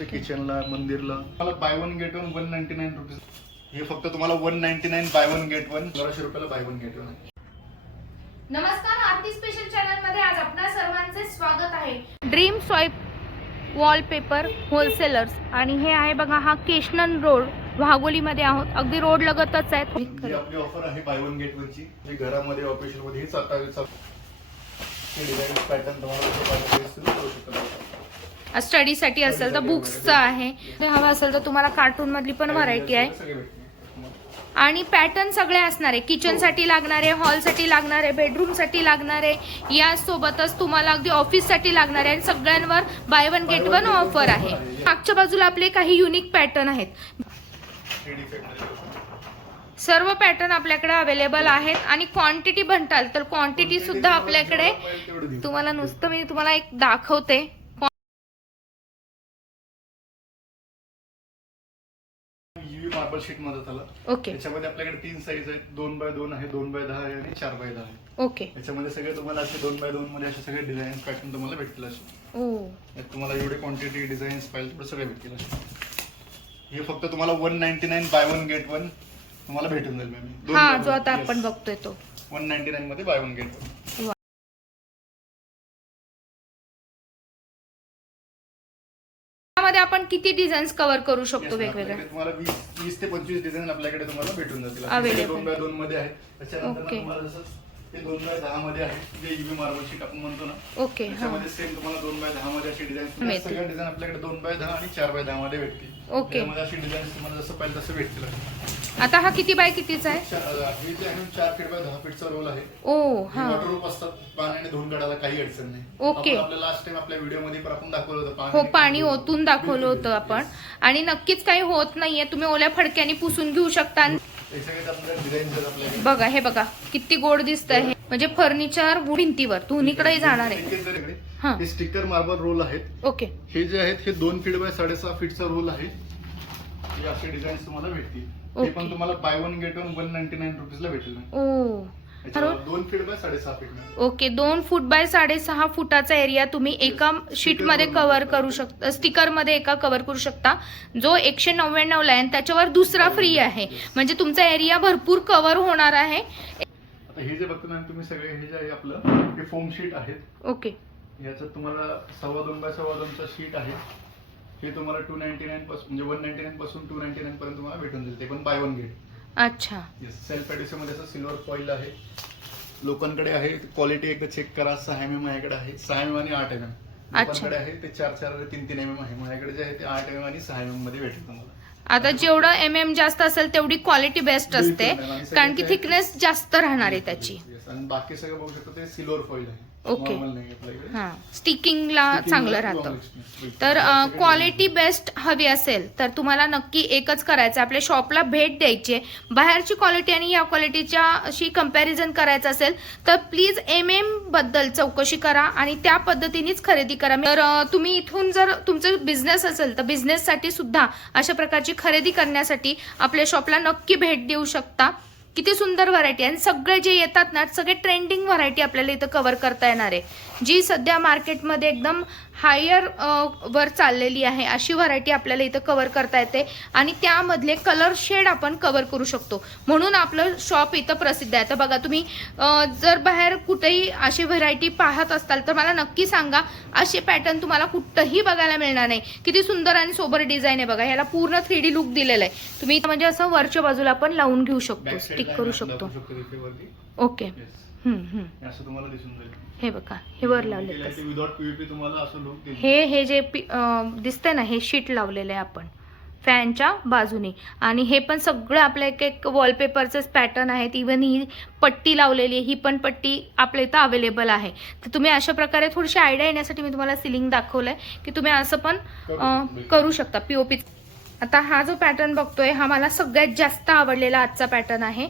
तुमच्या किचनला मंदिरला. मला buy one get one one ninety nine rupees हे फक्त तुम्हाला one ninety nine buy one get one बाराशे रुपयाला बाय वन गेट वन नमस्कार आरती स्पेशल चॅनलमध्ये आज आपणा सर्वांचे स्वागत आहे. Dream swipe wallpaper wholesalers. आणि हे आहे बघा हा केशनन रोड. वाघोलीमध्ये आहोत. अगदी रोड लगतच आहेत. ही आपली ऑफर आहे बाय वन गेट वनची जी घरामध्ये ऑफिशियलमध्ये हेच आता डिझाईन पॅटर्न तुम्हाला करू शकता. स्टडीसाठी असेल तर बुक्सचं आहे. हवं असेल तर तुम्हाला कार्टून मधली पण व्हरायटी आहे. आणि पॅटर्न सगळे असणार आहे. किचनसाठी लागणारे हॉलसाठी लागणारे बेडरूमसाठी लागणारे यासोबतच तुम्हाला अगदी ऑफिससाठी लागणारे आणि सगळ्यांवर buy one get one offer आहे. मागच्या बाजूला आपले काही युनिक पॅटर्न आहेत. सर्व पॅटर्न आपल्याकडे अवेलेबल आहेत. आणि क्वांटिटी म्हणताल तर क्वांटिटी सुद्धा आपल्याकडे तुम्हाला नुसतं मी तुम्हाला एक दाखवते. मार्बल शीटमध्ये त्याला. ओके त्याच्यामध्ये आपल्याकडे तीन साईज आहेत. दोन बाय दोन आहे दोन बाय दहा आहे आणि चार बाय दहा आहे. ओके याच्यामध्ये सगळे तुम्हाला असे दोन बाय दोन मध्ये असे सगळे डिझाईन पॅटर्न तुम्हाला भेटतील असे. ओ यात तुम्हाला एवढे क्वांटिटी डिझाईन्स पाहिजे सगळे भेटतील असे. हे फक्त तुम्हाला one ninety nine buy one get one तुम्हाला भेटून जाईल मॅम हा जो आता आपण बघतोय तो. वन नाईन्टी नाईन मध्ये बाय वन गेट वन त्यामध्ये आपण किती डिझाईन्स कव्हर करू शकतो वेगवेगळ्या तुम्हाला वीस वीस ते पंचवीस डिझाईन आपल्याकडे तुम्हाला भेटून जातील Available. दोन बाय दोन मध्ये आहे त्याच्यानंतर. तुम्हाला जसं ते दोन बाय दहा मध्ये आहे. जे युवी मार्बल शीट आपण म्हणतो ना ओके हा. त्याच्यामध्ये सेम तुम्हाला दोन बाय दहा मध्ये अशी डिझाईन मिळतील. सगळ्या डिझाईन आपल्याकडे दोन बाय दहा आणि चार बाय दहा मध्ये भेटतील. Okay. त्यामध्ये अशी डिझाईन तुम्हाला जसं पाहिजे तसं भेटतील. आता हा किती बाय कितीचा आहे? चा- हे जे आहे चार फीट बाय दहा फीटचा रोल आहे. ओ हा वॉटरप्रूफ असतात. पाण्याने धुवून काढायला काही अडचण नाही. आपण आपल्या लास्ट टाइम आपल्या व्हिडिओमध्ये पण आपण दाखवलं होतं हो पाणी ओतून दाखवलं होतं आपण. आणि नक्कीच काही होत नाहीये. तुम्ही ओल्या फडक्याने पुसून घेऊ शकता. आणि बघा हे बघा किती गोड दिसत आहे म्हणजे फर्निचर भिंतीवर दोन्हीकडे जाणार आहे. हा. हे स्टिकर मार्बल रोल आहेत. ओके. हे जे आहेत हे दोन फीट बाय साडेसहा फीटचा रोल आहे. हे असे डिझाईन तुम्हाला भेटतील. हे. पण तुम्हाला buy one get one one ninety nine रुपीजला भेटेल. ओ. याच्यावर दोन फीट बाय साडेसहा फीट ओके दोन फूट बाय साडेसहा फुटाचा एरिया तुम्ही एका शीटमध्ये कव्हर करू शकता स्टिकरमध्ये एका कव्हर करू शकता जो एकशे नव्याण्णव ला आहे त्याच्यावर दुसरा फ्री आहे. म्हणजे तुमचा एरिया भरपूर कव्हर होणार आहे. हे जे बघतो ना तुम्ही सगळे हे जे आहे आपलं हे फोम शीट आहेत. ओके. याच्यात तुम्हाला सव्वा दोन बाय सव्वा दोनचा शीट आहे. हे तुम्हाला टू नाईन्टी नाईन पासून म्हणजे वन नाईन्टी नाईन पासून टू नाईन्टी नाईन पर्यंत तुम्हाला भेटून जाईल. ते पण बाय वन गेट अच्छा. सेल्फमध्ये असं सिल्वर फॉईल आहे. लोकांकडे आहे क्वालिटी एकदा चेक करा सहा एम एम माझ्याकडे आहे सहा एम आणि आठ एम एम. लोकांकडे आहे ते चार चार आणि तीन तीन एम एम आहे. माझ्याकडे जे आहे ते आठ एम एम आणि सहा एम एममध्ये भेटेल तुम्हाला. आता जेवढं एम एम जास्त असेल तेवढी क्वालिटी बेस्ट असते. कारण की थिकनेस जास्त राहणार आहे त्याची. Yes, आणि बाकी सगळं बघू शकतो ते सिल्वर फॉईल आहे. आपल्याकडे. हा स्टिकिंगला चांगलं राहतं. तर क्वालिटी बेस्ट हवी असेल तर तुम्हाला नक्की एकच करायचं आपल्या शॉपला भेट द्यायची आहे. बाहेरची क्वालिटी आणि या क्वालिटीच्या अशी कंपॅरिझन करायचं असेल तर प्लीज एम एमबद्दल चौकशी करा आणि त्या पद्धतीनेच खरेदी करा. तर तुम्ही इथून जर तुमचं बिझनेस असेल तर बिझनेससाठी सुद्धा अशा प्रकारची खरेदी करण्यासाठी आपल्या शॉपला नक्की भेट देऊ शकता. किती सुंदर व्हरायटी आणि सगळे जे येतात ना सगळे ट्रेंडिंग व्हरायटी आपल्याला इथं कवर करता येणार आहे. जी सध्या मार्केटमध्ये एकदम हायर वर चाललेली आहे अशी व्हरायटी आपल्याला इथं कवर करता येते. आणि त्यामधले कलर शेड आपण कवर करू शकतो. म्हणून आपलं शॉप इथं प्रसिद्ध आहे. तर बघा तुम्ही जर बाहेर कुठेही अशी व्हरायटी पाहत असाल तर मला नक्की सांगा असे पॅटर्न तुम्हाला कुठंही बघायला मिळणार नाही. किती सुंदर आणि सोबर डिझाईन आहे बघा. ह्याला पूर्ण थ्री डी लुक दिलेला आहे. तुम्ही इथं म्हणजे असं वरच्या बाजूला आपण लावून घेऊ शकतो स्टिक करू शकतो. ओके. हम्म, हम्म. असं तुम्हाला दिसून जाईल. हे बघा हे वर लावले विदाउट पीव्हीपी तुम्हाला असं लुक देईल. हे हे जे पि- दिसतंय ना हे शीट लावलेलं आहे आपण. फॅनच्या बाजूने. आणि हे पण सगळं आपलं एक एक वॉलपेपरचंच पॅटर्न आहेत. इवन ही पट्टी लावलेली आहे ही पण पट्टी आपल्या इथं अवेलेबल आहे. तर तुम्ही अशा प्रकारे थोडीशी आयडिया येण्यासाठी मी तुम्हाला सिलिंग दाखवलंय की तुम्ही असं पण करू शकता. पीओपी आता हा जो पॅटर्न बघतोय हा मला सगळ्यात जास्त आवडलेला आजचा पॅटर्न आहे.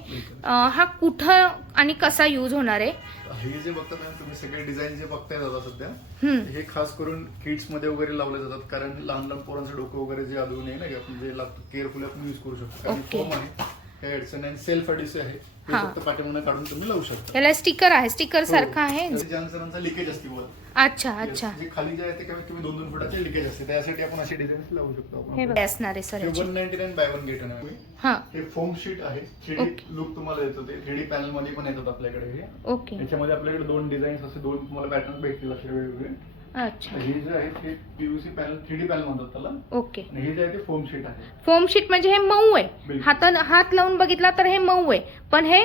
अं, हा कुठं आणि कसा यूज होणार आहे? हे जे बघतात ना तुम्ही सगळे डिझाईन जे बघताय दादा सध्या हम्म, हे खास करून किड्समध्ये वगैरे लावले जातात. कारण लहान लहान पोरांचं डोकं वगैरे जे अडवू नये ना की आपण जे लागतो केअरफुली आपण युज करू शकतो. कारण Okay. फोम आहे. काही अडचण सेल्फ अडिसिव्ह आहे. ते हा. फक्त पाठीमागनं काढून तुम्ही लावू शकता. याला स्टिकर आहे. स्टिकर सारखा आहे. हो. ज्या जणांचा लिकेज असते अच्छा अच्छा. जे खाली जे आहे ते कमीत कमी दोन दोन फुटाचे लिकेज असते. त्यासाठी आपण असे डिझाईन लावू शकतो हे आपण बघा. असणार आहे sir one ninety nine buy one get आहे हा? हे. फोम शीट आहे. Three Okay. लुक तुम्हाला येतो ते. थ्री डी पॅनलमध्ये पण येतात आपल्याकडे हे. ओके याच्यामध्ये आपल्याकडे दोन डिझाईन्स असे दोन तुम्हाला पॅटर्न भेटतील असे वेगवेगळे. अच्छा. हे जे आहे ते PVC panel three D panel म्हणतात त्याला. ओके. आणि हे जे आहे ते फोम शीट आहे. फोम शीट म्हणजे हे मऊ आहे. बिलकुल. हातान हात लावून बघितला तर हे मऊ आहे. पण हे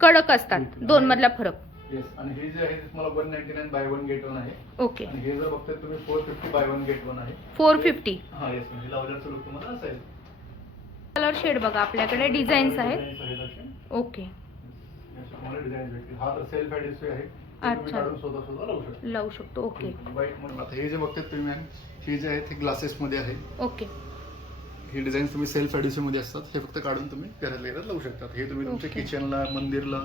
कडक असतात. बिलकुल. दोन मधला फरक. येस आणि हे जे आहे ते तुम्हाला one ninety nine buy one get one आहे. ओके. आणि हे जर बघताय तुम्ही four fifty buy one get one आहे. फोर फिफ्टी हा येस म्हणजे लावल्याचं तुम्हाला असेल कलर शेड बघा आपल्याकडे डिझाईन्स आहेत. असे. ओके. भेटतील हा तर सेल्फ आहे. अच्छा. काढून स्वतः स्वतः लावू शकता. लावू शकतो ओके. वाईट म्हणून आता हे जे बघताय तुम्ही मॅम हे जे आहे ते ग्लासेस मध्ये आहे. ओके. हे डिझाईन तुम्ही सेल्फमध्ये असतात हे फक्त काढून तुम्ही घरातल्या घरात लावू शकतात. हे तुम्ही तुमच्या Okay. किचनला मंदिरला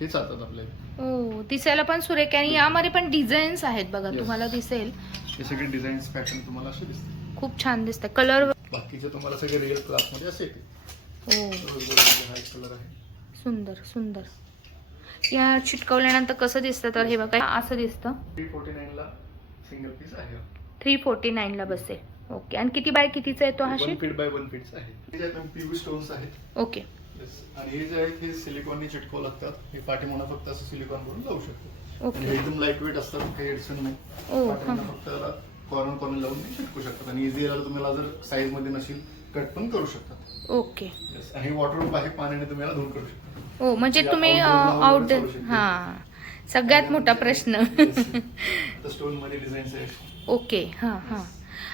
हे चालतात आपल्याला ओ दिसायला पण सुरेख आहे. आणि यामध्ये पण डिझाईन्स आहेत बघा Yes. तुम्हाला दिसेल. हे सगळे डिझाईन्स पॅटर्न तुम्हाला असे दिसतील खूप छान दिसतं. कलर बाकीचे तुम्हाला सगळे रिअल क्लासमध्ये असे येते ओ. हा एक कलर आहे. सुंदर सुंदर. या चिटकवल्यानंतर कसं दिसतं तर हे बघा असं दिसतं. थ्री फोर्टी ला सिंगल पीस आहे थ्री फोर्टी नाईनला बसेल. ओके. आणि किती बाय कितीचा येतो हा one sheet feet by one feet आहे. हे पीव्ही स्टोन्स आहेत. ओके. Yes. आणि हे जे आहेत हे सिलिकॉनने चिटकावं लागतात. हे पाठीमागं फक्त असं सिलिकॉन करून लावू शकतो. आणि हे ओके एकदम लाइट वेट असतात काही अडचण नाही. ओ पाठीमागं हां फक्त कॉर्नर कॉर्नर लावून ते चिटकू शकतात. आणि इझी तुम्हाला जर साईजमध्ये नसेल कट पण करू शकतात. ओके. Yes. आणि वॉटरप्रूफ आहे पाण्याने तुम्ही याला धुवून करू शकता. ओ म्हणजे या तुम्ही ला आउट. हां सगळ्यात मोठा प्रश्न. स्टोनमध्ये ओके हां हां.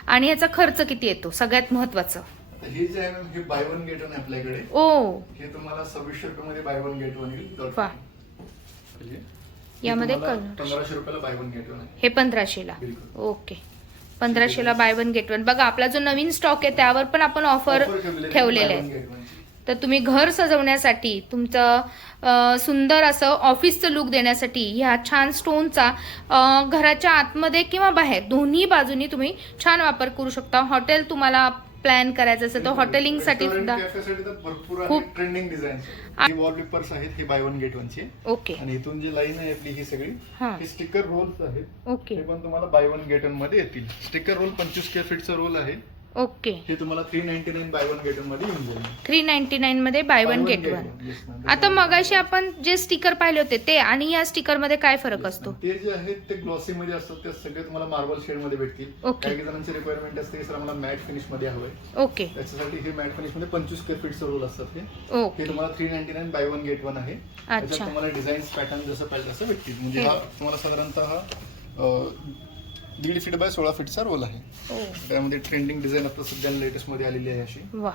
आणि याचा खर्च किती येतो सगळ्यात महत्वाचं? हे जे आहे हे बाय वन गेट वन आपल्याकडे. ओ. हे तुम्हाला सव्वीसशे रुपये मध्ये बाय वन गेट वन येईल. म्हणजे हे यामध्ये. पंधराशे रुपयाला बाय वन गेट वन हे पंधराशेला. बिलकुल. ओके. पंधराशेला बाय वन गेट वन बघा आपला जो नवीन स्टॉक आहे त्यावर पण आपण ऑफर ठेवलेली आहे. ची. तर तुम्ही घर सजवण्यासाठी तुमचं सुंदर असं ऑफिसचं लुक देण्यासाठी ह्या छान स्टोनचा घराच्या आतमध्ये किंवा बाहेर दोन्ही बाजूनी तुम्ही छान वापर करू शकता. हॉटेल तुम्हाला प्लॅन करायचं असेल तर हॉटेलिंगसाठी सुद्धा खूप- ट्रेंडिंग डिझाईन वॉलपेपर्स आहेत हे बाय वन गेट वनचे ओके आणि इथून जी लाईन आहे आपली ही सगळी हां. स्टिकर रोल्स आहेत. ओके पण तुम्हाला बाय वन गेट वनमध्ये येतील. स्टिकर रोल पंचवीस स्क्वेअर फीटचा रोल आहे. ओके. हे तुम्हाला three ninety nine buy one get वनमध्ये येऊन जाईल थ्री नाईन्टी नाईन मध्ये बाय वन गेट वन आता मगाशी आपण जे स्टिकर पाहिले होते ते आणि या स्टिकरमध्ये काय फरक असतो? ते जे आहेत ते ग्लॉसी मध्ये असतात ते सगळे तुम्हाला मार्बल शेडमध्ये भेटतील. Okay. काही जणांची रिक्वायरमेंट असते की सर मला मॅट फिनिशमध्ये हवंय. ओके. त्याच्यासाठी हे मॅट फिनिशमध्ये पंचवीस स्क्वेअर फीटचं रोल असतात हे. ओके. तुम्हाला three ninety nine buy one get one आहे त्याच्यात अच्छा तुम्हाला डिझाईन पॅटर्न जसं पाहिजे तसं भेटतील. म्हणजे हा. तुम्हाला साधारणतः दीड फीट बाय सोळा फीटचा रोल आहे. ओ त्यामध्ये ट्रेंडिंग डिझाईन आता सध्या लेटेस्टमध्ये आलेली आहे अशी. वा.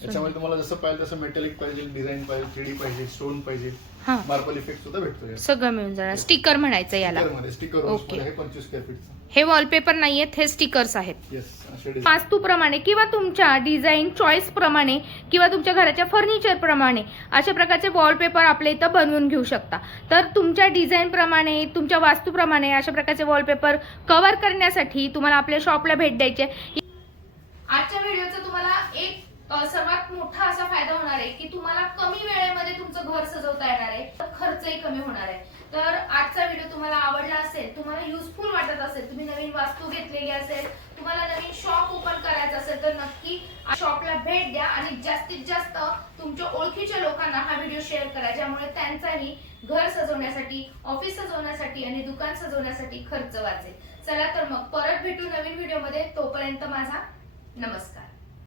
त्याच्यामध्ये तुम्हाला जसं पाहिजे तसं मेटॅलिक पाहिजे डिझाईन पाहिजे थ्री पाहिजे स्टोन पाहिजे. हा. मार्बल इफेक्ट सुद्धा भेटतो सगळं मिळून जाणार. स्टिकर म्हणायचं याला. स्टिकर. आहे पंचवीस स्क्वेअर फीटचा हे वॉलपेपर नाहीयेत हे स्टिकर्स आहेत. Design. वास्तूप्रमाणे किंवा तुमच्या डिझाईन चॉईस प्रमाणे किंवा तुमच्या घराच्या फर्निचर प्रमाणे अशा प्रकारचे वॉलपेपर आपल्या इथं बनवून घेऊ शकता. तर तुमच्या डिझाईन प्रमाणे तुमच्या वास्तूप्रमाणे अशा प्रकारचे वॉलपेपर कव्हर करण्यासाठी तुम्हाला आपल्या शॉपला भेट द्यायचे आजच्या व्हिडिओचा तुम्हाला एक सर्वात मोठा असा फायदा होणार आहे की तुम्हाला कमी वेळेमध्ये तुमचं घर सजवता येणार आहे तर खर्चही कमी होणार आहे. तर आजचा व्हिडिओ तुम्हाला आवडला असेल तुम्हाला युजफुल वाटत असेल तुम्ही नवीन वास्तू घेतलेली असेल तुम्हाला नवीन शॉप ओपन करायचं असेल तर नक्की शॉपला भेट द्या आणि जास्तीत जास्त तुमच्या ओळखीच्या लोकांना हा व्हिडिओ शेअर करा ज्यामुळे त्यांचाही घर सजवण्यासाठी ऑफिस सजवण्यासाठी आणि दुकान सजवण्यासाठी खर्च वाचेल. चला तर मग परत भेटू नवीन व्हिडिओमध्ये तोपर्यंत माझा नमस्कार.